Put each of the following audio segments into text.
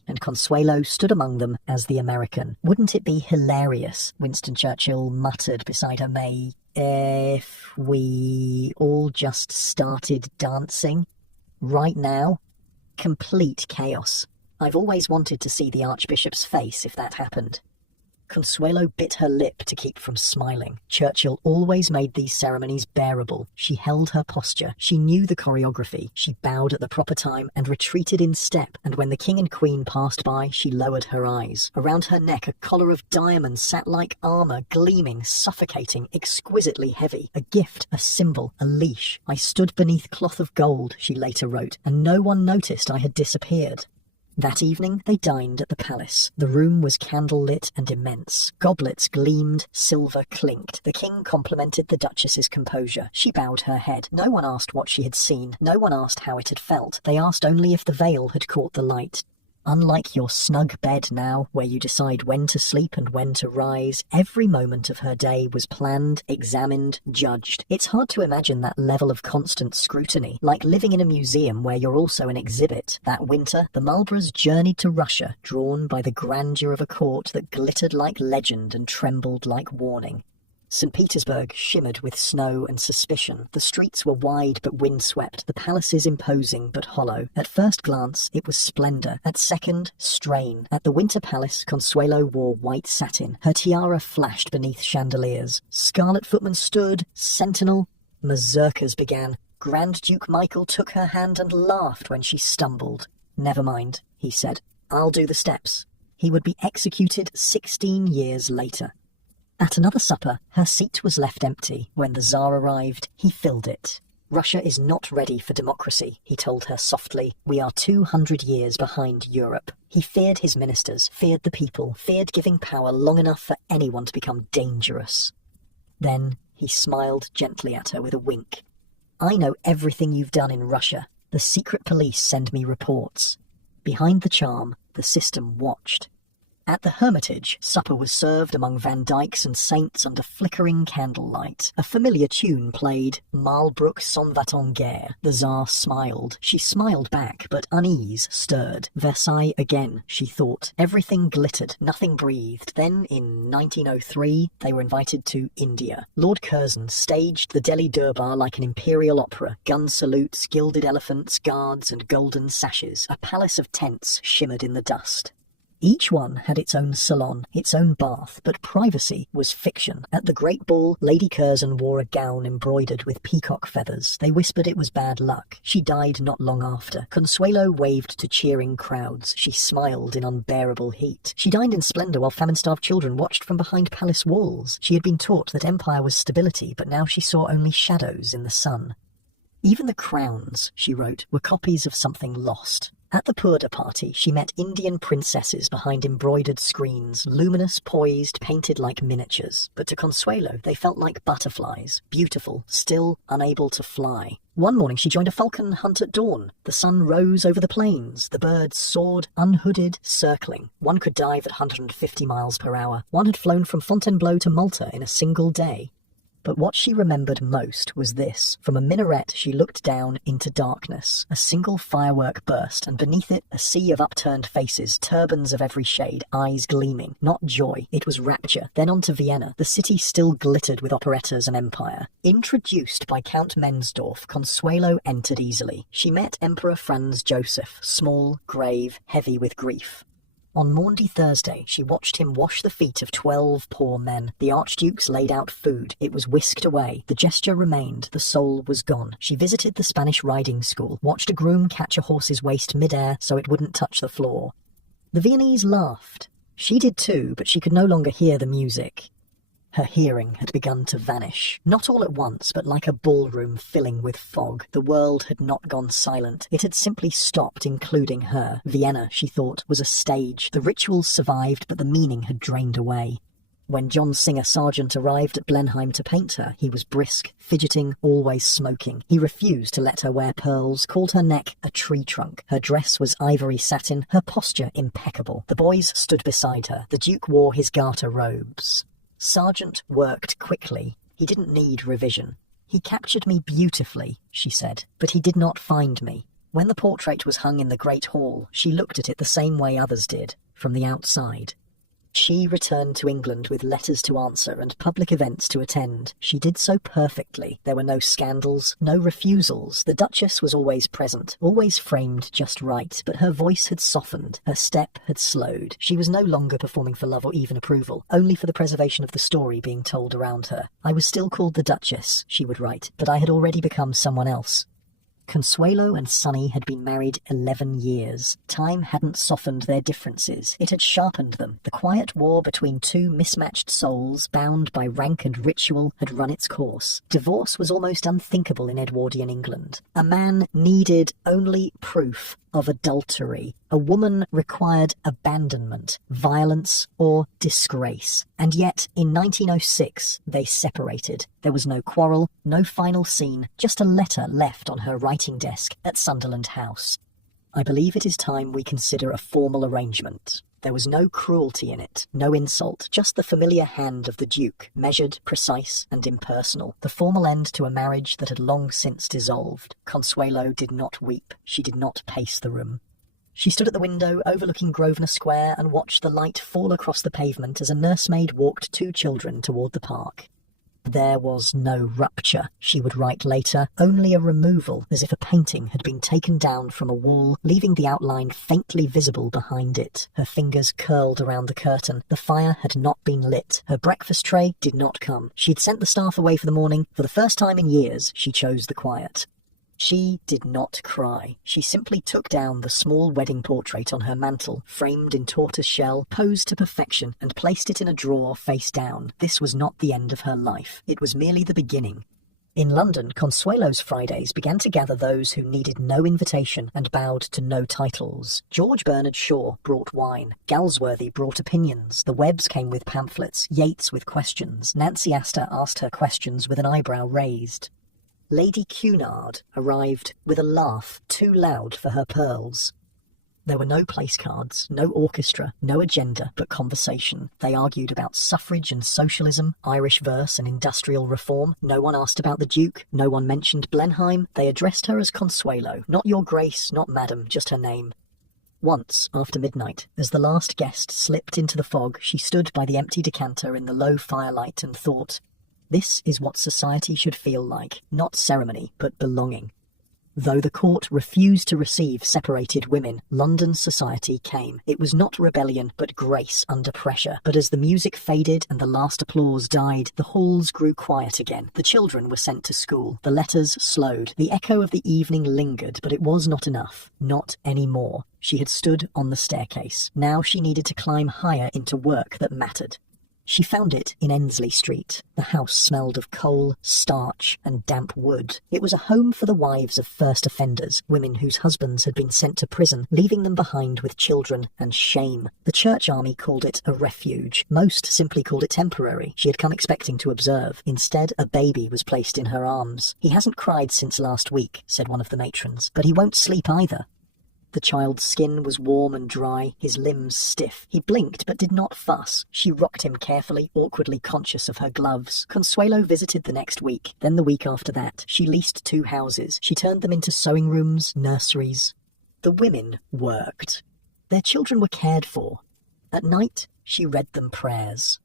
me, and Consuelo stood among them as the American. Wouldn't it be hilarious, Winston Churchill muttered beside her, May, if we all just started dancing? Right now? Complete chaos. I've always wanted to see the Archbishop's face if that happened. Consuelo bit her lip to keep from smiling. Churchill always made these ceremonies bearable. She held her posture. She knew the choreography. She bowed at the proper time and retreated in step, and when the king and queen passed by, she lowered her eyes. Around her neck, a collar of diamonds sat like armour, gleaming, suffocating, exquisitely heavy. A gift, a symbol, a leash. I stood beneath cloth of gold, she later wrote, and no one noticed I had disappeared. That evening they dined at the palace. The room was candle-lit and immense. Goblets gleamed, silver clinked. The king complimented the duchess's composure. She bowed her head. No one asked what she had seen. No one asked how it had felt. They asked only if the veil had caught the light. Unlike your snug bed now, where you decide when to sleep and when to rise, every moment of her day was planned, examined, judged. It's hard to imagine that level of constant scrutiny, like living in a museum where you're also an exhibit. That winter, the Marlboroughs journeyed to Russia, drawn by the grandeur of a court that glittered like legend and trembled like warning. St. Petersburg shimmered with snow and suspicion. The streets were wide but windswept, the palaces imposing but hollow. At first glance, it was splendour. At second, strain. At the Winter Palace, Consuelo wore white satin. Her tiara flashed beneath chandeliers. Scarlet footmen stood, sentinel. Mazurkas began. Grand Duke Michael took her hand and laughed when she stumbled. "Never mind," he said. "I'll do the steps." He would be executed 16 years later. At another supper, her seat was left empty. When the Tsar arrived, he filled it. "Russia is not ready for democracy," he told her softly. "We are 200 years behind Europe." He feared his ministers, feared the people, feared giving power long enough for anyone to become dangerous. Then he smiled gently at her with a wink. "I know everything you've done in Russia. The secret police send me reports." Behind the charm, the system watched. At the Hermitage, supper was served among Van Dycks and saints under flickering candlelight. A familiar tune played, Malbrook s'en va en guerre. The Tsar smiled. She smiled back, but unease stirred. Versailles again, she thought. Everything glittered, nothing breathed. Then, in 1903, they were invited to India. Lord Curzon staged the Delhi Durbar like an imperial opera. Gun salutes, gilded elephants, guards, and golden sashes. A palace of tents shimmered in the dust. Each one had its own salon, its own bath, but privacy was fiction. At the Great Ball, Lady Curzon wore a gown embroidered with peacock feathers. They whispered it was bad luck. She died not long after. Consuelo waved to cheering crowds. She smiled in unbearable heat. She dined in splendour while famine-starved children watched from behind palace walls. She had been taught that empire was stability, but now she saw only shadows in the sun. Even the crowns, she wrote, were copies of something lost. At the Purda party, she met Indian princesses behind embroidered screens, luminous, poised, painted like miniatures. But to Consuelo, they felt like butterflies, beautiful, still unable to fly. One morning she joined a falcon hunt at dawn. The sun rose over the plains. The birds soared, unhooded, circling. One could dive at 150 miles per hour. One had flown from Fontainebleau to Malta in a single day. But what she remembered most was this. From a minaret she looked down into darkness. A single firework burst, and beneath it a sea of upturned faces, turbans of every shade, eyes gleaming. Not joy, it was rapture. Then on to Vienna. The city still glittered with operettas and empire. Introduced by Count Mensdorff, Consuelo entered easily. She met Emperor Franz Joseph, small, grave, heavy with grief. On Maundy Thursday, she watched him wash the feet of 12 poor men. The archdukes laid out food. It was whisked away. The gesture remained. The soul was gone. She visited the Spanish riding school, watched a groom catch a horse's waist mid-air so it wouldn't touch the floor. The Viennese laughed. She did too, but she could no longer hear the music. Her hearing had begun to vanish. Not all at once, but like a ballroom filling with fog. The world had not gone silent. It had simply stopped, including her. Vienna, she thought, was a stage. The rituals survived, but the meaning had drained away. When John Singer Sargent arrived at Blenheim to paint her, he was brisk, fidgeting, always smoking. He refused to let her wear pearls, called her neck a tree trunk. Her dress was ivory satin, her posture impeccable. The boys stood beside her. The Duke wore his garter robes. Sargent worked quickly. He didn't need revision. "He captured me beautifully," she said, "but he did not find me." When the portrait was hung in the Great Hall, she looked at it the same way others did, from the outside. She returned to England with letters to answer and public events to attend. She did so perfectly. There were no scandals, no refusals. The Duchess was always present, always framed just right, but her voice had softened, her step had slowed. She was no longer performing for love or even approval, only for the preservation of the story being told around her. I was still called the Duchess, she would write, but I had already become someone else. Consuelo and Sonny had been married 11 years. Time hadn't softened their differences. It had sharpened them. The quiet war between two mismatched souls, bound by rank and ritual, had run its course. Divorce was almost unthinkable in Edwardian England. A man needed only proof of adultery. A woman required abandonment, violence, or disgrace. And yet, in 1906, they separated. There was no quarrel, no final scene, just a letter left on her writing desk at Sunderland House. I believe it is time we consider a formal arrangement. There was no cruelty in it, no insult, just the familiar hand of the Duke, measured, precise, and impersonal. The formal end to a marriage that had long since dissolved. Consuelo did not weep. She did not pace the room. She stood at the window overlooking Grosvenor Square and watched the light fall across the pavement as a nursemaid walked two children toward the park. There was no rupture, she would write later, only a removal, as if a painting had been taken down from a wall, leaving the outline faintly visible behind it. Her fingers curled around the curtain. The fire had not been lit. Her breakfast tray did not come. She'd sent the staff away for the morning. For the first time in years, she chose the quiet. She did not cry. She simply took down the small wedding portrait on her mantel, framed in tortoiseshell, posed to perfection, and placed it in a drawer face down. This was not the end of her life. It was merely the beginning. In London, Consuelo's Fridays began to gather those who needed no invitation and bowed to no titles. George Bernard Shaw brought wine. Galsworthy brought opinions. The Webbs came with pamphlets. Yeats with questions. Nancy Astor asked her questions with an eyebrow raised. Lady Cunard arrived with a laugh too loud for her pearls. There were no place cards, no orchestra, no agenda, but conversation. They argued about suffrage and socialism, Irish verse and industrial reform. No one asked about the Duke. No one mentioned Blenheim. They addressed her as Consuelo. Not your Grace, not Madam, just her name. Once, after midnight, as the last guest slipped into the fog, she stood by the empty decanter in the low firelight and thought, "This is what society should feel like, not ceremony, but belonging." Though the court refused to receive separated women, London society came. It was not rebellion, but grace under pressure. But as the music faded and the last applause died, the halls grew quiet again. The children were sent to school. The letters slowed. The echo of the evening lingered, but it was not enough. Not anymore. She had stood on the staircase. Now she needed to climb higher into work that mattered. She found it in Ensley Street. The house smelled of coal, starch, and damp wood. It was a home for the wives of first offenders, women whose husbands had been sent to prison, leaving them behind with children and shame. The church army called it a refuge. Most simply called it temporary. She had come expecting to observe. Instead, a baby was placed in her arms. "He hasn't cried since last week," said one of the matrons, "but he won't sleep either." The child's skin was warm and dry, his limbs stiff. He blinked but did not fuss. She rocked him carefully, awkwardly conscious of her gloves. Consuelo visited the next week, then the week after that. She leased 2 houses. She turned them into sewing rooms, nurseries. The women worked. Their children were cared for. At night, she read them prayers.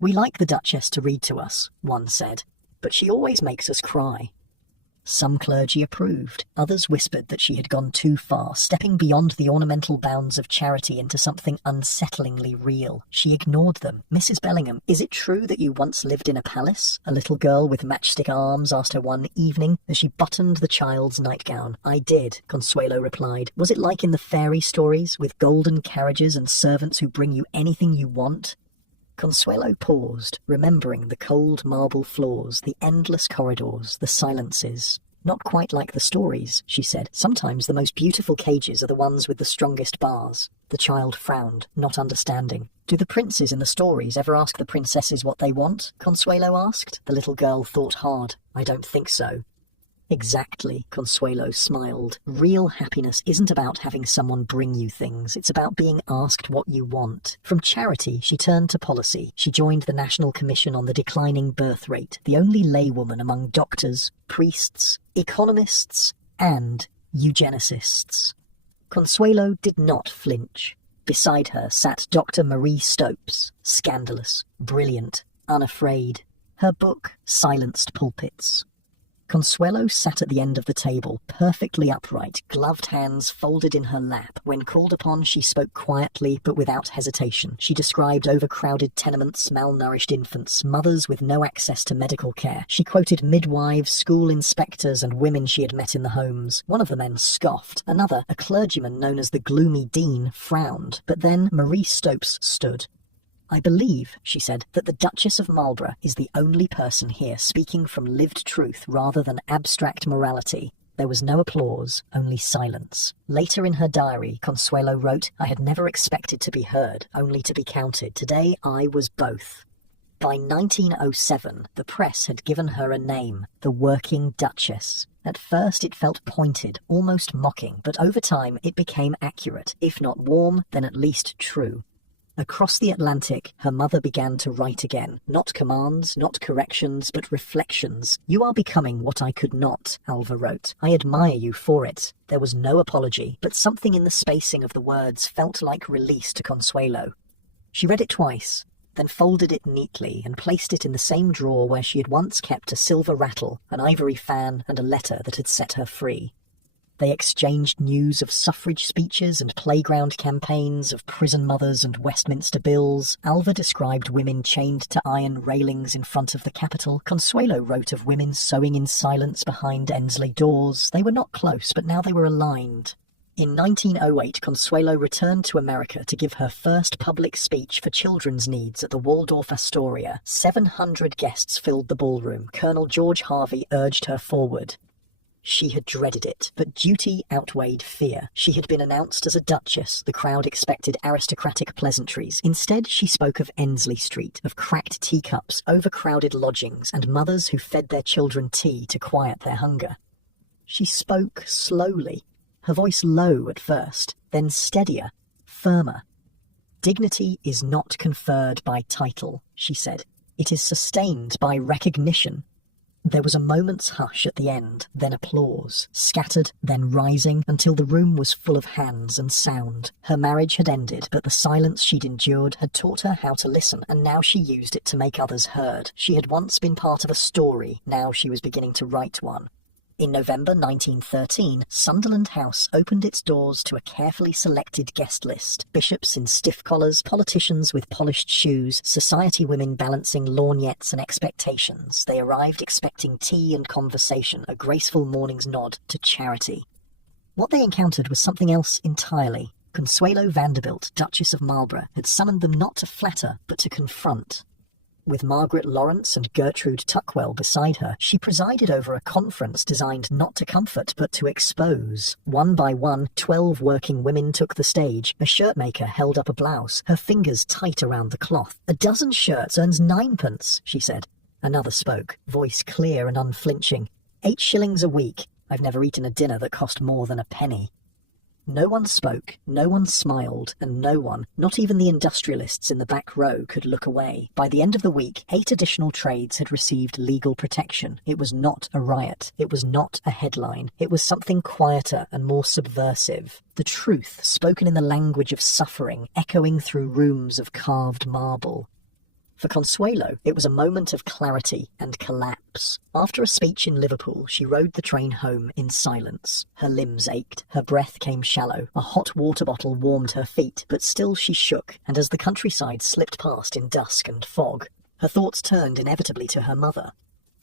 "We like the Duchess to read to us," one said, "but she always makes us cry." Some clergy approved. Others whispered that she had gone too far, stepping beyond the ornamental bounds of charity into something unsettlingly real. She ignored them. "Mrs. Bellingham, is it true that you once lived in a palace?" a little girl with matchstick arms asked her one evening as she buttoned the child's nightgown. "I did," Consuelo replied. "Was it like in the fairy stories, with golden carriages and servants who bring you anything you want?" Consuelo paused, remembering the cold marble floors, the endless corridors, the silences. "Not quite like the stories," she said. "Sometimes the most beautiful cages are the ones with the strongest bars." The child frowned, not understanding. "Do the princes in the stories ever ask the princesses what they want?" Consuelo asked. The little girl thought hard. "I don't think so." "Exactly," Consuelo smiled. "Real happiness isn't about having someone bring you things. It's about being asked what you want." From charity, she turned to policy. She joined the National Commission on the Declining Birth Rate, the only laywoman among doctors, priests, economists, and eugenicists. Consuelo did not flinch. Beside her sat Dr. Marie Stopes, scandalous, brilliant, unafraid. Her book silenced pulpits. Consuelo sat at the end of the table, perfectly upright, gloved hands folded in her lap. When called upon, she spoke quietly but without hesitation. She described overcrowded tenements, malnourished infants, mothers with no access to medical care. She quoted midwives, school inspectors, and women she had met in the homes. One of the men scoffed. Another, a clergyman known as the gloomy dean, frowned. But then Marie Stopes stood. "I believe," she said, "that the Duchess of Marlborough is the only person here speaking from lived truth rather than abstract morality." There was no applause, only silence. Later in her diary, Consuelo wrote, "I had never expected to be heard, only to be counted. Today I was both." By 1907, the press had given her a name, the Working Duchess. At first it felt pointed, almost mocking, but over time it became accurate, if not warm, then at least true. Across the Atlantic, her mother began to write again. Not commands, not corrections, but reflections. "You are becoming what I could not," Alva wrote. "I admire you for it." There was no apology, but something in the spacing of the words felt like release to Consuelo. She read it twice, then folded it neatly and placed it in the same drawer where she had once kept a silver rattle, an ivory fan, and a letter that had set her free. They exchanged news of suffrage speeches and playground campaigns, of prison mothers and Westminster bills. Alva described women chained to iron railings in front of the Capitol. Consuelo wrote of women sewing in silence behind Ensley doors. They were not close, but now they were aligned. In 1908, Consuelo returned to America to give her first public speech for children's needs at the Waldorf Astoria. 700 guests filled the ballroom. Colonel George Harvey urged her forward. She had dreaded it, but duty outweighed fear. She had been announced as a duchess. The crowd expected aristocratic pleasantries. Instead, she spoke of Ensley Street, of cracked teacups, overcrowded lodgings, and mothers who fed their children tea to quiet their hunger. She spoke slowly, her voice low at first, then steadier, firmer. "Dignity is not conferred by title," she said. "It is sustained by recognition." There was a moment's hush at the end, then applause, scattered, then rising, until the room was full of hands and sound. Her marriage had ended, but the silence she'd endured had taught her how to listen, and now she used it to make others heard. She had once been part of a story, now she was beginning to write one. In November 1913, Sunderland House opened its doors to a carefully selected guest list. Bishops in stiff collars, politicians with polished shoes, society women balancing lorgnettes and expectations. They arrived expecting tea and conversation, a graceful morning's nod to charity. What they encountered was something else entirely. Consuelo Vanderbilt, Duchess of Marlborough, had summoned them not to flatter, but to confront. With Margaret Lawrence and Gertrude Tuckwell beside her, she presided over a conference designed not to comfort but to expose. One by one, 12 working women took the stage. A shirtmaker held up a blouse, her fingers tight around the cloth. "A dozen shirts earns 9p," she said. Another spoke, voice clear and unflinching. 8 shillings a week. I've never eaten a dinner that cost more than a penny." No one spoke, no one smiled, and no one, not even the industrialists in the back row, could look away. By the end of the week, 8 additional trades had received legal protection. It was not a riot. It was not a headline. It was something quieter and more subversive. The truth, spoken in the language of suffering, echoing through rooms of carved marble. For Consuelo, it was a moment of clarity and collapse. After a speech in Liverpool, she rode the train home in silence. Her limbs ached, her breath came shallow, a hot water bottle warmed her feet, but still she shook, and as the countryside slipped past in dusk and fog, her thoughts turned inevitably to her mother.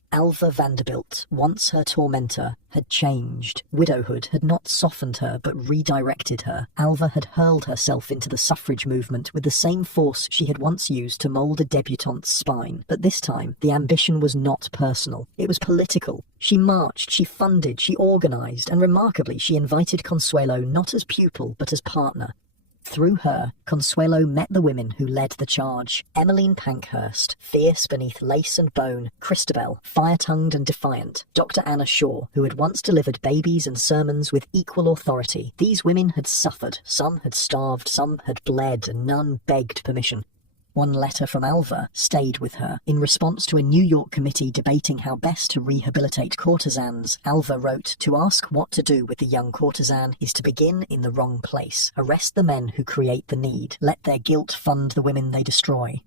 Alva Vanderbilt, once her tormentor, had changed. Widowhood had not softened her, but redirected her. Alva had hurled herself into the suffrage movement with the same force she had once used to mould a debutante's spine. But this time, the ambition was not personal. It was political. She marched, she funded, she organised, and remarkably, she invited Consuelo not as pupil, but as partner. Through her, Consuelo met the women who led the charge. Emmeline Pankhurst, fierce beneath lace and bone, Christabel, fire-tongued and defiant, Dr. Anna Shaw, who had once delivered babies and sermons with equal authority. These women had suffered, some had starved, some had bled, and none begged permission. One letter from Alva stayed with her. In response to a New York committee debating how best to rehabilitate courtesans, Alva wrote, "To ask what to do with the young courtesan is to begin in the wrong place. Arrest the men who create the need. Let their guilt fund the women they destroy."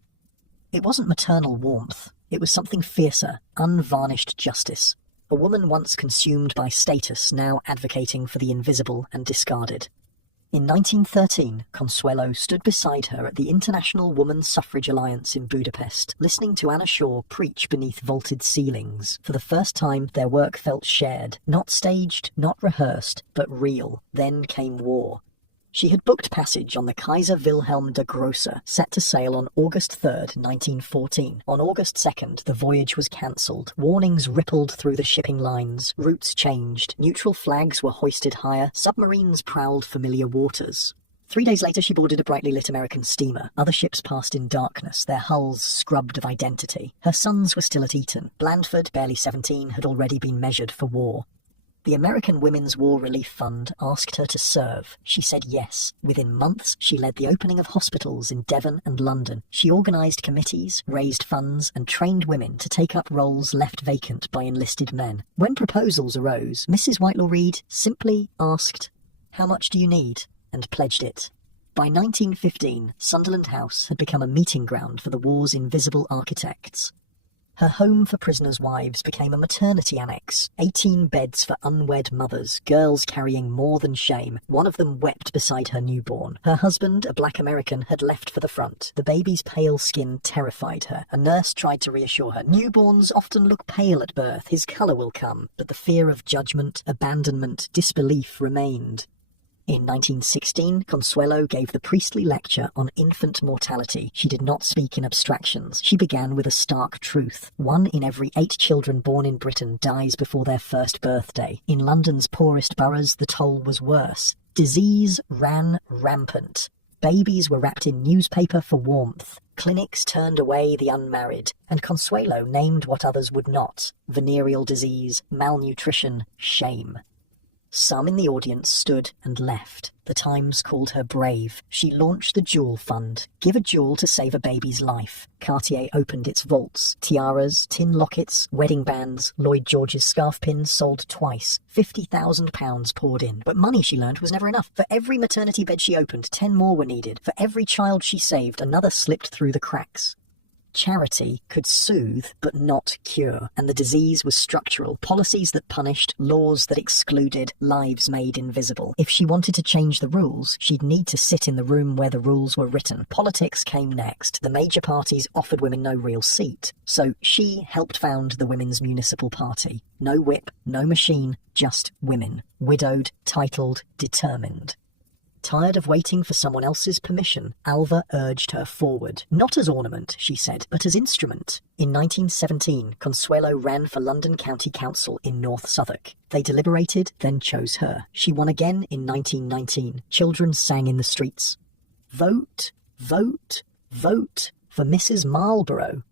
It wasn't maternal warmth. It was something fiercer, unvarnished justice. A woman once consumed by status, now advocating for the invisible and discarded. In 1913, Consuelo stood beside her at the International Women's Suffrage Alliance in Budapest, listening to Anna Shaw preach beneath vaulted ceilings. For the first time, their work felt shared, not staged, not rehearsed, but real. Then came war. She had booked passage on the Kaiser Wilhelm der Grosse, set to sail on August 3rd, 1914. On August 2nd, the voyage was cancelled. Warnings rippled through the shipping lines. Routes changed. Neutral flags were hoisted higher. Submarines prowled familiar waters. 3 days later, she boarded a brightly lit American steamer. Other ships passed in darkness, their hulls scrubbed of identity. Her sons were still at Eton. Blandford, barely 17, had already been measured for war. The American Women's War Relief Fund asked her to serve. She said yes. Within months, she led the opening of hospitals in Devon and London. She organised committees, raised funds, and trained women to take up roles left vacant by enlisted men. When proposals arose, Mrs. Whitelaw Reid simply asked, "How much do you need?" and pledged it. By 1915, Sunderland House had become a meeting ground for the war's invisible architects. Her home for prisoners' wives became a maternity annex. 18 beds for unwed mothers, girls carrying more than shame. One of them wept beside her newborn. Her husband, a black American, had left for the front. The baby's pale skin terrified her. A nurse tried to reassure her. Newborns often look pale at birth. His colour will come. But the fear of judgment, abandonment, disbelief remained. In 1916, Consuelo gave the priestly lecture on infant mortality. She did not speak in abstractions. She began with a stark truth. 1 in every 8 children born in Britain dies before their first birthday. In London's poorest boroughs, the toll was worse. Disease ran rampant. Babies were wrapped in newspaper for warmth. Clinics turned away the unmarried. And Consuelo named what others would not: venereal disease, malnutrition, shame. Some in the audience stood and left. The Times called her brave. She launched the Jewel Fund. Give a jewel to save a baby's life. Cartier opened its vaults. Tiaras, tin lockets, wedding bands, Lloyd George's scarf pins sold twice. £50,000 poured in. But money, she learned, was never enough. For every maternity bed she opened, 10 more were needed. For every child she saved, another slipped through the cracks. Charity could soothe but not cure, and the disease was structural. Policies that punished, laws that excluded, lives made invisible. If she wanted to change the rules, she'd need to sit in the room where the rules were written. Politics came next. The major parties offered women no real seat, so she helped found the Women's Municipal Party. No whip, no machine, just women. Widowed, titled, determined. Tired of waiting for someone else's permission, Alva urged her forward. Not as ornament, she said, but as instrument. In 1917, Consuelo ran for London County Council in North Southwark. They deliberated, then chose her. She won again in 1919. Children sang in the streets. Vote, vote, vote for Mrs. Marlborough.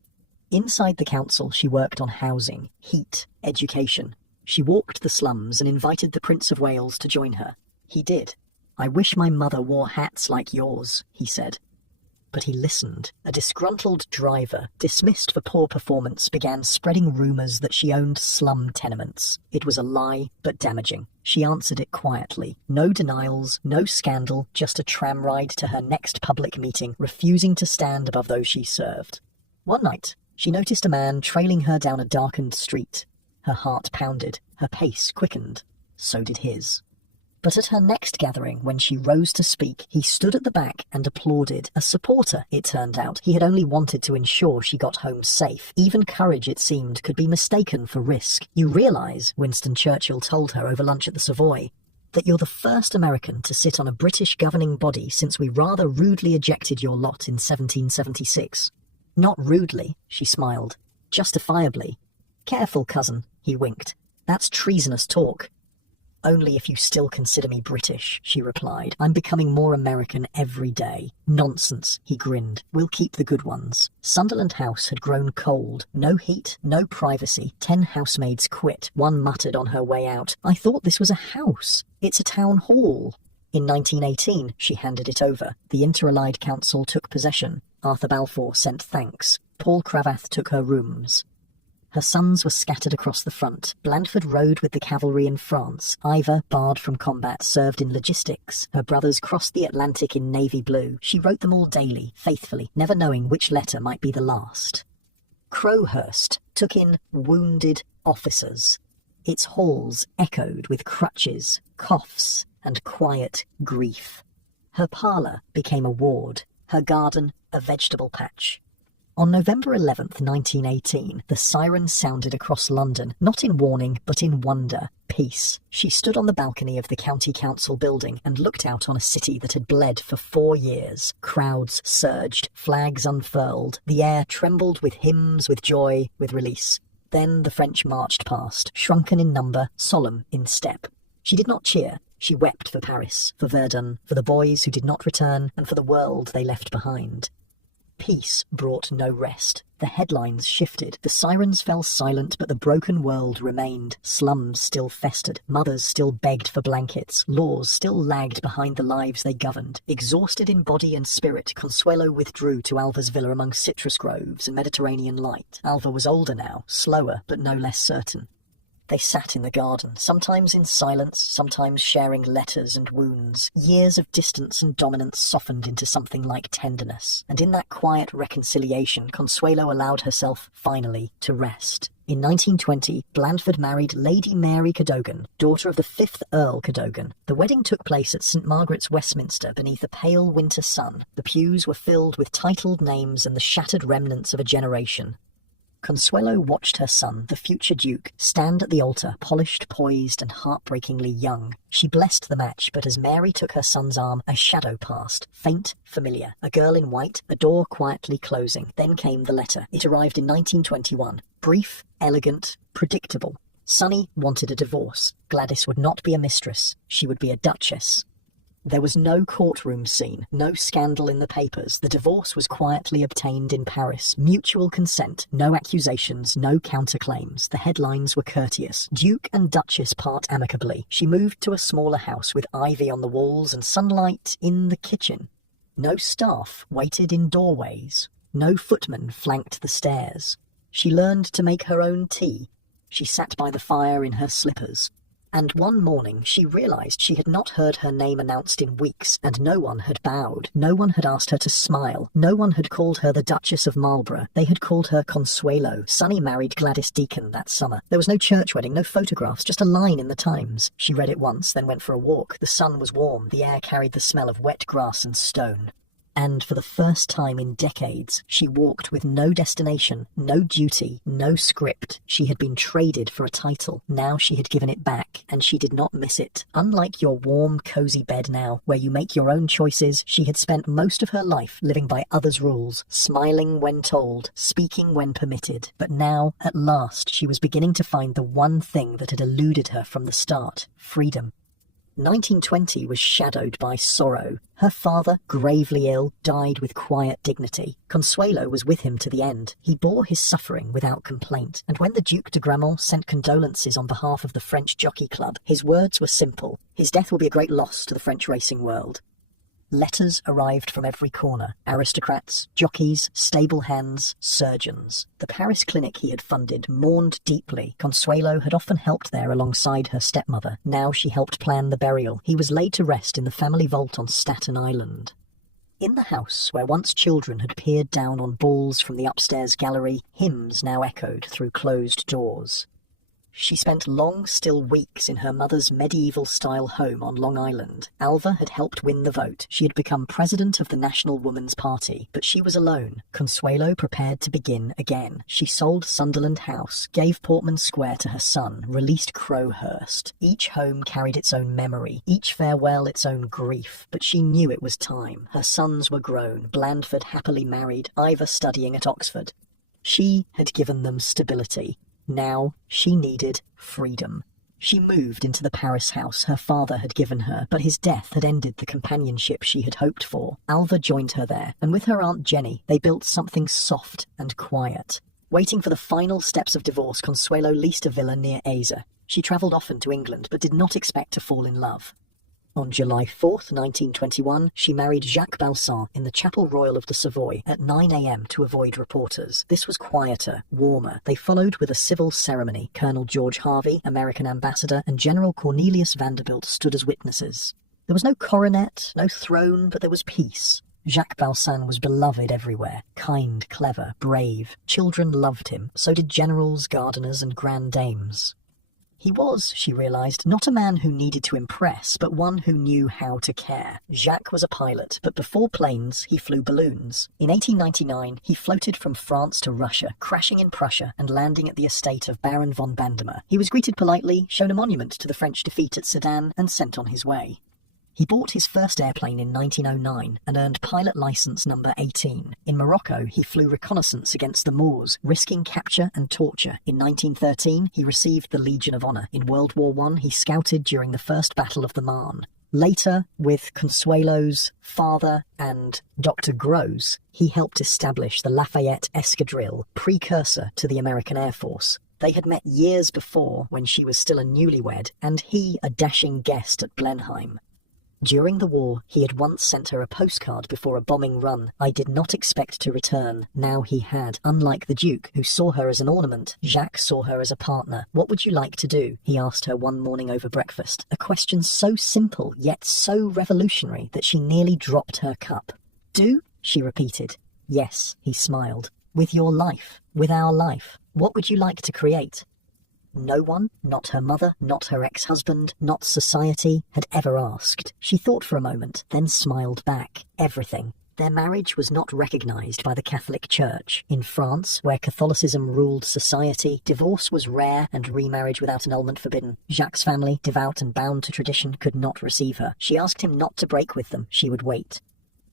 Inside the council, she worked on housing, heat, education. She walked the slums and invited the Prince of Wales to join her. He did. "I wish my mother wore hats like yours," he said. But he listened. A disgruntled driver, dismissed for poor performance, began spreading rumours that she owned slum tenements. It was a lie, but damaging. She answered it quietly. No denials, no scandal, just a tram ride to her next public meeting, refusing to stand above those she served. One night, she noticed a man trailing her down a darkened street. Her heart pounded. Her pace quickened. So did his. But at her next gathering, when she rose to speak, he stood at the back and applauded. A supporter, it turned out. He had only wanted to ensure she got home safe. Even courage, it seemed, could be mistaken for risk. "You realise," Winston Churchill told her over lunch at the Savoy, "that you're the first American to sit on a British governing body since we rather rudely ejected your lot in 1776. "Not rudely," she smiled. "Justifiably." "Careful, cousin," he winked. "That's treasonous talk." "Only if you still consider me British," she replied. "I'm becoming more American every day." "Nonsense," he grinned. "We'll keep the good ones." Sunderland House had grown cold. No heat, no privacy. 10 housemaids quit. One muttered on her way out, "I thought this was a house. It's a town hall." In 1918, she handed it over. The Interallied Council took possession. Arthur Balfour sent thanks. Paul Cravath took her rooms. Her sons were scattered across the front. Blandford rode with the cavalry in France. Ivor, barred from combat, served in logistics. Her brothers crossed the Atlantic in navy blue. She wrote them all daily, faithfully, never knowing which letter might be the last. Crowhurst took in wounded officers. Its halls echoed with crutches, coughs, and quiet grief. Her parlour became a ward, her garden a vegetable patch. On November 11th, 1918, the siren sounded across London, not in warning, but in wonder. Peace. She stood on the balcony of the County Council building and looked out on a city that had bled for 4 years. Crowds surged, flags unfurled, the air trembled with hymns, with joy, with release. Then the French marched past, shrunken in number, solemn in step. She did not cheer. She wept for Paris, for Verdun, for the boys who did not return, and for the world they left behind. Peace brought no rest. The headlines shifted. The sirens fell silent, but the broken world remained. Slums still festered. Mothers still begged for blankets. Laws still lagged behind the lives they governed. Exhausted in body and spirit, Consuelo withdrew to Alva's villa among citrus groves and Mediterranean light. Alva was older now, slower, but no less certain. They sat in the garden, sometimes in silence, sometimes sharing letters and wounds. Years of distance and dominance softened into something like tenderness, and in that quiet reconciliation, Consuelo allowed herself, finally, to rest. In 1920, Blandford married Lady Mary Cadogan, daughter of the 5th Earl Cadogan. The wedding took place at St Margaret's, Westminster, beneath a pale winter sun. The pews were filled with titled names and the shattered remnants of a generation. Consuelo watched her son, the future Duke, stand at the altar, polished, poised, and heartbreakingly young. She blessed the match, but as Mary took her son's arm, a shadow passed, faint, familiar. A girl in white, a door quietly closing. Then came the letter. It arrived in 1921. Brief, elegant, predictable. Sonny wanted a divorce. Gladys would not be a mistress. She would be a duchess. There was no courtroom scene, no scandal in the papers. The divorce was quietly obtained in Paris. Mutual consent, no accusations, no counterclaims. The headlines were courteous. Duke and Duchess part amicably. She moved to a smaller house with ivy on the walls and sunlight in the kitchen. No staff waited in doorways. No footman flanked the stairs. She learned to make her own tea. She sat by the fire in her slippers. And one morning she realized she had not heard her name announced in weeks, and no one had bowed. No one had asked her to smile. No one had called her the Duchess of Marlborough. They had called her Consuelo. Sonny married Gladys Deacon that summer. There was no church wedding, no photographs, just a line in the Times. She read it once, then went for a walk. The sun was warm. The air carried the smell of wet grass and stone. And for the first time in decades, she walked with no destination, no duty, no script. She had been traded for a title. Now she had given it back, and she did not miss it. Unlike your warm, cozy bed now, where you make your own choices, she had spent most of her life living by others' rules, smiling when told, speaking when permitted. But now, at last, she was beginning to find the one thing that had eluded her from the start: freedom. 1920 was shadowed by sorrow. Her father, gravely ill, died with quiet dignity. Consuelo was with him to the end. He bore his suffering without complaint, and when the Duc de Gramont sent condolences on behalf of the French Jockey Club, his words were simple: his death will be a great loss to the French racing world. Letters arrived from every corner. Aristocrats, jockeys, stable hands, surgeons. The Paris clinic he had funded mourned deeply. Consuelo had often helped there alongside her stepmother. Now she helped plan the burial. He was laid to rest in the family vault on Staten Island. In the house, where once children had peered down on balls from the upstairs gallery, hymns now echoed through closed doors. She spent long, still weeks in her mother's medieval-style home on Long Island. Alva had helped win the vote. She had become president of the National Woman's Party, but she was alone. Consuelo prepared to begin again. She sold Sunderland House, gave Portman Square to her son, released Crowhurst. Each home carried its own memory, each farewell its own grief, but she knew it was time. Her sons were grown, Blandford happily married, Ivor studying at Oxford. She had given them stability. Now she needed freedom. She moved into the Paris house her father had given her, but his death had ended the companionship she had hoped for. Alva joined her there, and with her Aunt Jenny, they built something soft and quiet. Waiting for the final steps of divorce, Consuelo leased a villa near Aza. She travelled often to England, but did not expect to fall in love. On July 4th, 1921, she married Jacques Balsan in the Chapel Royal of the Savoy at 9 a.m. to avoid reporters. This was quieter, warmer. They followed with a civil ceremony. Colonel George Harvey, American ambassador, and General Cornelius Vanderbilt stood as witnesses. There was no coronet, no throne, but there was peace. Jacques Balsan was beloved everywhere, kind, clever, brave. Children loved him, so did generals, gardeners, and grand dames. He was, she realised, not a man who needed to impress, but one who knew how to care. Jacques was a pilot, but before planes, he flew balloons. In 1899, he floated from France to Russia, crashing in Prussia and landing at the estate of Baron von Bandemer. He was greeted politely, shown a monument to the French defeat at Sedan, and sent on his way. He bought his first airplane in 1909 and earned pilot license number 18. In Morocco, he flew reconnaissance against the Moors, risking capture and torture. In 1913, he received the Legion of Honor. In World War I, he scouted during the First Battle of the Marne. Later, with Consuelo's father and Dr. Gros, he helped establish the Lafayette Escadrille, precursor to the American Air Force. They had met years before when she was still a newlywed, and he a dashing guest at Blenheim. During the war, he had once sent her a postcard before a bombing run. I did not expect to return. Now he had. Unlike the Duke, who saw her as an ornament, Jacques saw her as a partner. What would you like to do? He asked her one morning over breakfast. A question so simple, yet so revolutionary, that she nearly dropped her cup. Do? She repeated. Yes, he smiled. With your life. With our life. What would you like to create? No one, not her mother, not her ex-husband, not society, had ever asked. She thought for a moment, then smiled back. Everything. Their marriage was not recognised by the Catholic Church. In France, where Catholicism ruled society, divorce was rare and remarriage without annulment forbidden. Jacques' family, devout and bound to tradition, could not receive her. She asked him not to break with them. She would wait.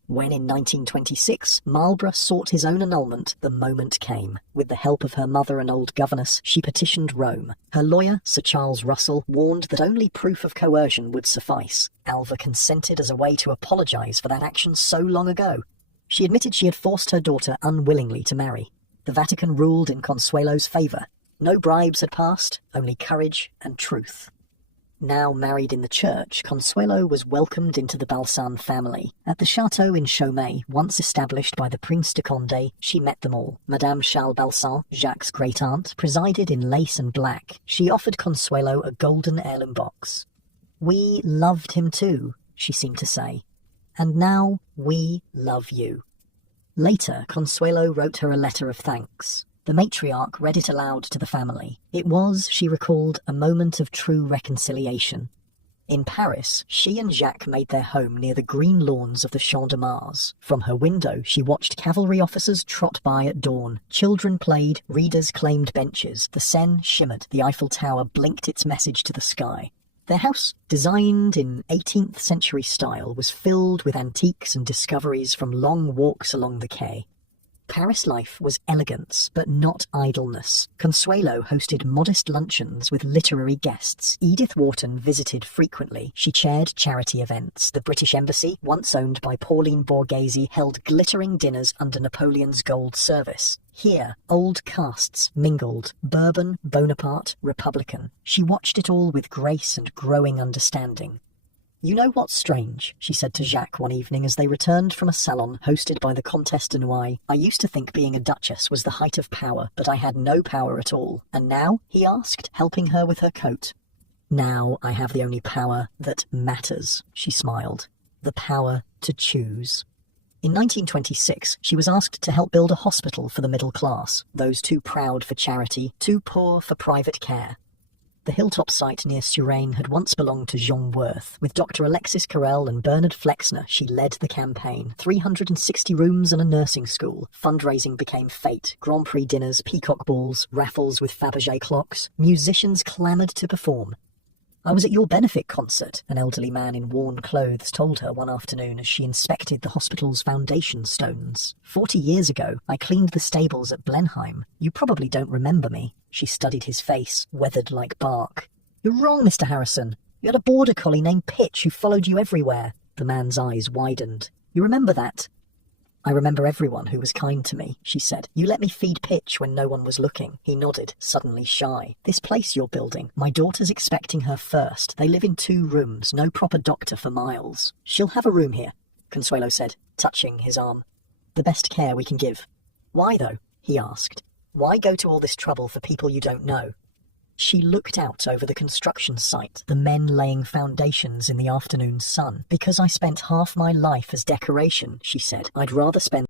When in 1926 Marlborough sought his own annulment, the moment came. With the help of her mother and old governess, she petitioned Rome. Her lawyer, Sir Charles Russell, warned that only proof of coercion would suffice. Alva consented as a way to apologise for that action so long ago. She admitted she had forced her daughter unwillingly to marry. The Vatican ruled in Consuelo's favour. No bribes had passed, only courage and truth. Now married in the church, Consuelo was welcomed into the Balsan family. At the chateau in Chaumet, once established by the Prince de Condé, she met them all. Madame Charles Balsan, Jacques' great-aunt, presided in lace and black. She offered Consuelo a golden heirloom box. We loved him too, she seemed to say. And now we love you. Later, Consuelo wrote her a letter of thanks. The matriarch read it aloud to the family. It was, she recalled, a moment of true reconciliation. In Paris, she and Jacques made their home near the green lawns of the Champ de Mars. From her window, she watched cavalry officers trot by at dawn. Children played, readers claimed benches. The Seine shimmered, the Eiffel Tower blinked its message to the sky. Their house, designed in 18th century style, was filled with antiques and discoveries from long walks along the quay. Paris life was elegance, but not idleness. Consuelo hosted modest luncheons with literary guests. Edith Wharton visited frequently. She chaired charity events. The British Embassy, once owned by Pauline Borghese, held glittering dinners under Napoleon's gold service. Here, old castes mingled, Bourbon, Bonaparte, Republican. She watched it all with grace and growing understanding. You know what's strange, she said to Jacques one evening as they returned from a salon hosted by the Comtesse de Noailles. I used to think being a duchess was the height of power, but I had no power at all. And now? He asked, helping her with her coat. Now I have the only power that matters, she smiled. The power to choose. In 1926, she was asked to help build a hospital for the middle class, those too proud for charity, too poor for private care. The hilltop site near Suresnes had once belonged to Jean Worth. With Dr. Alexis Carrel and Bernard Flexner, she led the campaign. 360 rooms and a nursing school. Fundraising became fate. Grand Prix dinners, peacock balls, raffles with Fabergé clocks. Musicians clamoured to perform. I was at your benefit concert, an elderly man in worn clothes told her one afternoon as she inspected the hospital's foundation stones. 40 years ago, I cleaned the stables at Blenheim. You probably don't remember me. She studied his face, weathered like bark. You're wrong, Mr. Harrison. You had a border collie named Pitch who followed you everywhere. The man's eyes widened. You remember that? I remember everyone who was kind to me, she said. You let me feed Pitch when no one was looking. He nodded, suddenly shy. This place you're building, my daughter's expecting her first. They live in 2 rooms, no proper doctor for miles. She'll have a room here, Consuelo said, touching his arm. The best care we can give. Why though? He asked. Why go to all this trouble for people you don't know? She looked out over the construction site, the men laying foundations in the afternoon sun. Because I spent half my life as decoration, she said. I'd rather spend